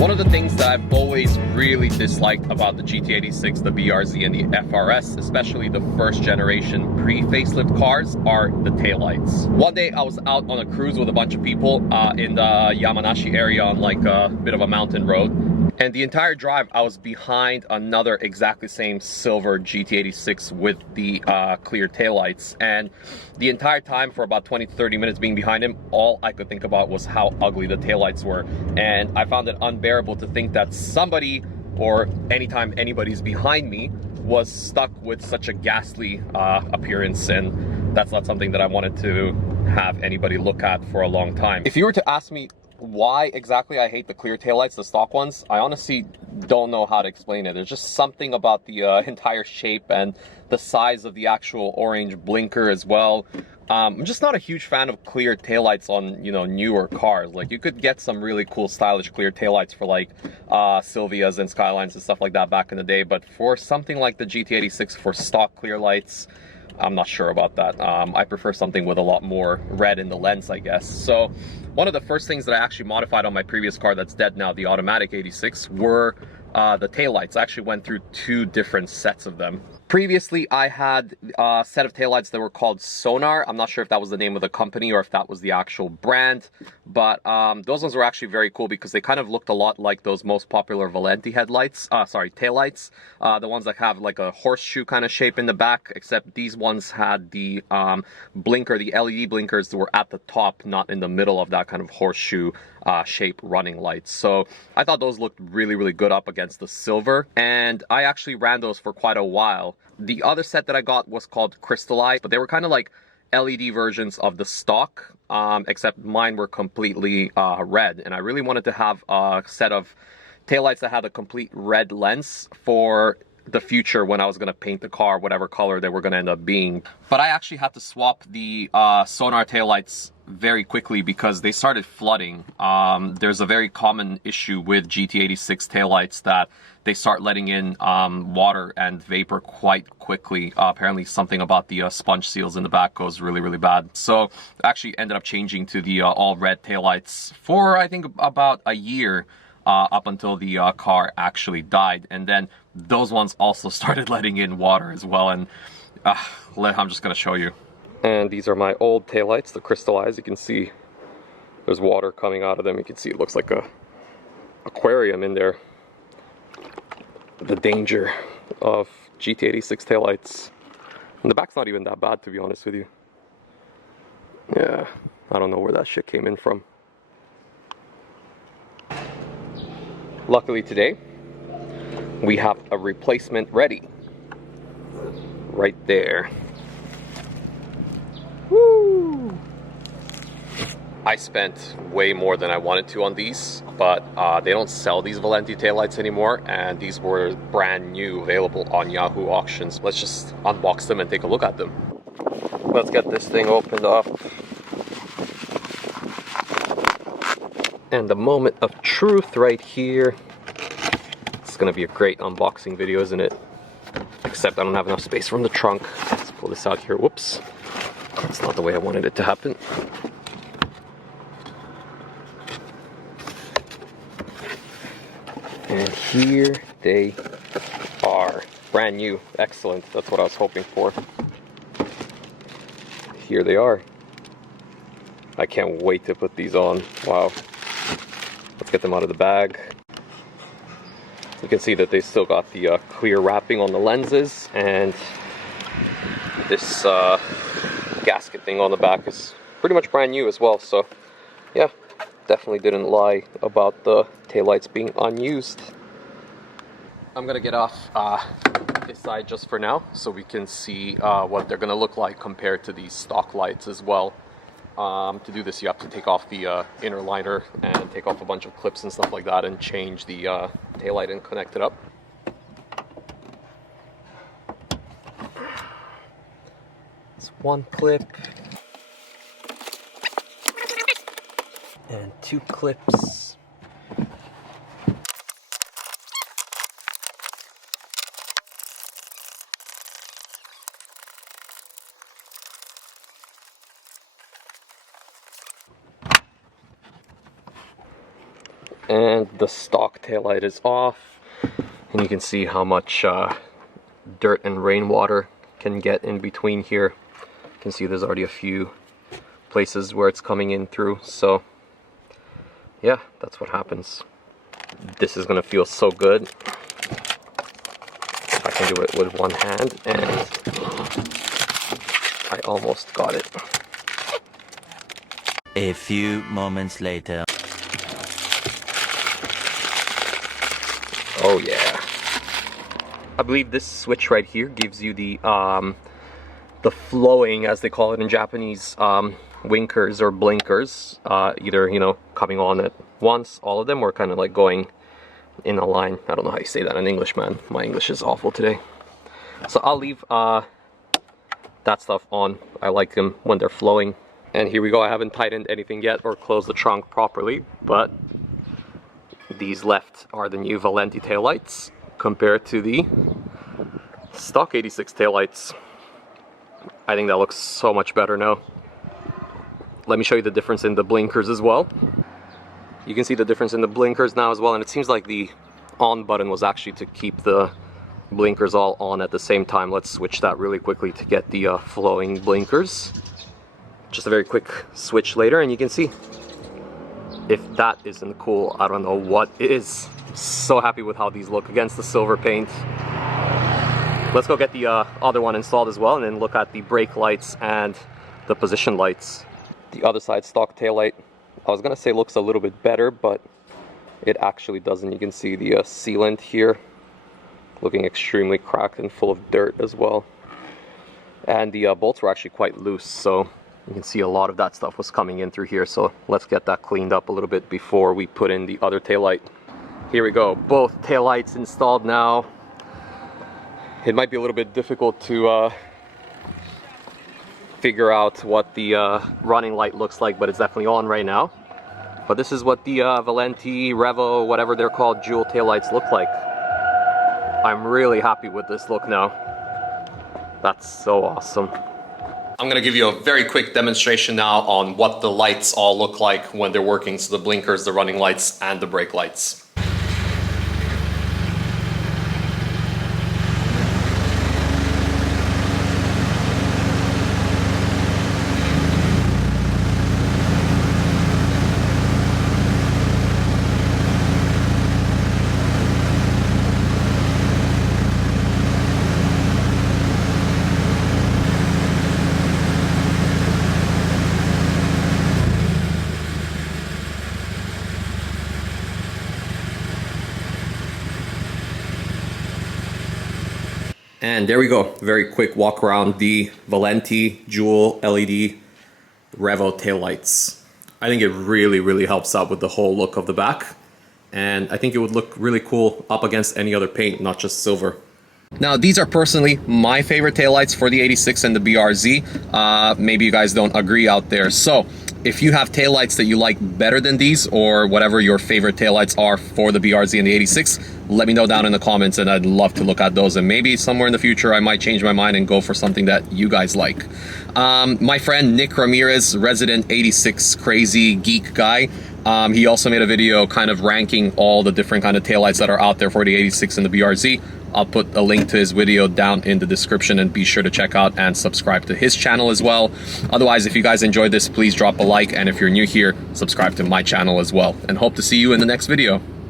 One of the things that I've always really disliked about the GT86, the BRZ, and the FRS, especially the first generation pre-facelift cars, are the taillights. One day I was out on a cruise with a bunch of people in the Yamanashi area on like a bit of a mountain road. And the entire drive, I was behind another exactly same silver GT86 with the clear taillights. And the entire time, for about 20 to 30 minutes being behind him, all I could think about was how ugly the taillights were. And I found it unbearable to think that somebody, or anytime anybody's behind me, was stuck with such a ghastly appearance. And that's not something that I wanted to have anybody look at for a long time. If you were to ask me why exactly I hate the clear taillights, the stock ones, I honestly don't know how to explain it. There's just something about the entire shape and the size of the actual orange blinker as well. I'm just not a huge fan of clear taillights on, you know, newer cars. Like, you could get some really cool stylish clear taillights for like Silvias and Skylines and stuff like that back in the day, but for something like the GT86 for stock clear lights, I'm not sure about that. I prefer something with a lot more red in the lens, I guess. So one of the first things that I actually modified on my previous car that's dead now, the automatic 86, were the taillights. I actually went through 2 different sets of them. Previously, I had a set of taillights that were called Sonar. I'm not sure if that was the name of the company or if that was the actual brand, but those ones were actually very cool because they kind of looked a lot like those most popular Valenti headlights, taillights, the ones that have like a horseshoe kind of shape in the back, except these ones had the blinker, the LED blinkers that were at the top, not in the middle of that kind of horseshoe shape running lights. So I thought those looked really, really good up against the silver, and I actually ran those for quite a while. The other set that I got was called Crystallight, but they were kind of like LED versions of the stock, except mine were completely red, and I really wanted to have a set of taillights that had a complete red lens for the future when I was going to paint the car whatever color they were going to end up being. But I actually had to swap the Sonar taillights very quickly because they started flooding. There's a very common issue with GT86 taillights that they start letting in water and vapor quite quickly. Apparently something about the sponge seals in the back goes really, really bad. So I actually ended up changing to the all red taillights for I think about a year. Up until the car actually died, and then those ones also started letting in water as well, and I'm just gonna show you. And these are my old taillights, the crystallized. You can see there's water coming out of them. You can see it looks like a aquarium in there. The danger of GT86 taillights. And the back's not even that bad, to be honest with you. Yeah, I don't know where that shit came in from. Luckily today, we have a replacement ready. Right there. Woo! I spent way more than I wanted to on these, but they don't sell these Valenti taillights anymore, and these were brand new, available on Yahoo auctions. Let's just unbox them and take a look at them. Let's get this thing opened up. And the moment of truth right here. It's gonna be a great unboxing video, isn't it? Except I don't have enough space from the trunk. Let's pull this out here. Whoops. That's not the way I wanted it to happen. And here they are. Brand new. Excellent. That's what I was hoping for. Here they are. I can't wait to put these on. Wow. Let's get them out of the bag. You can see that they still got the clear wrapping on the lenses, and this gasket thing on the back is pretty much brand new as well. So yeah, definitely didn't lie about the taillights being unused. I'm gonna get off this side just for now so we can see what they're gonna look like compared to these stock lights as well. To do this, you have to take off the inner liner and take off a bunch of clips and stuff like that and change the taillight and connect it up. It's one clip and 2 clips. And the stock taillight is off, and you can see how much dirt and rainwater can get in between here. You can see there's already a few places where it's coming in through, so yeah, that's what happens. This is gonna feel so good. I can do it with one hand, and I almost got it. A few moments later. Oh yeah. I believe this switch right here gives you the flowing, as they call it in Japanese, winkers or blinkers, either, you know, coming on at once, all of them, or kind of like going in a line. I don't know how you say that in English, man. My English is awful today. So I'll leave that stuff on. I like them when they're flowing. And here we go. I haven't tightened anything yet or closed the trunk properly, but these left are the new Valenti taillights compared to the stock 86 taillights. I think that looks so much better now. Let me show you the difference in the blinkers as well. You can see the difference in the blinkers now as well, and it seems like the on button was actually to keep the blinkers all on at the same time. Let's switch that really quickly to get the flowing blinkers. Just a very quick switch later, and you can see. If that isn't cool, I don't know what is. So happy with how these look against the silver paint. Let's go get the other one installed as well, and then look at the brake lights and the position lights. The other side stock taillight, I was gonna say looks a little bit better, but it actually doesn't. You can see the sealant here looking extremely cracked and full of dirt as well. And the bolts were actually quite loose, so you can see a lot of that stuff was coming in through here. So let's get that cleaned up a little bit before we put in the other taillight. Here we go, both taillights installed now. It might be a little bit difficult to figure out what the running light looks like, but it's definitely on right now. But this is what the Valenti, Revo, whatever they're called, dual taillights look like. I'm really happy with this look now. That's so awesome. I'm gonna give you a very quick demonstration now on what the lights all look like when they're working. So the blinkers, the running lights, and the brake lights. And there we go, very quick walk around the Valenti dual LED Revo taillights. I think it really helps out with the whole look of the back. And I think it would look really cool up against any other paint, not just silver. Now, these are personally my favorite taillights for the 86 and the BRZ. Maybe you guys don't agree out there. So if you have taillights that you like better than these, or whatever your favorite taillights are for the BRZ and the 86, let me know down in the comments, and I'd love to look at those. And maybe somewhere in the future I might change my mind and go for something that you guys like. My friend Nick Ramirez, resident 86 crazy geek guy, he also made a video kind of ranking all the different kind of taillights that are out there for the 86 and the BRZ. I'll put a link to his video down in the description, and be sure to check out and subscribe to his channel as well. Otherwise, if you guys enjoyed this, please drop a like, and if you're new here, subscribe to my channel as well. And hope to see you in the next video.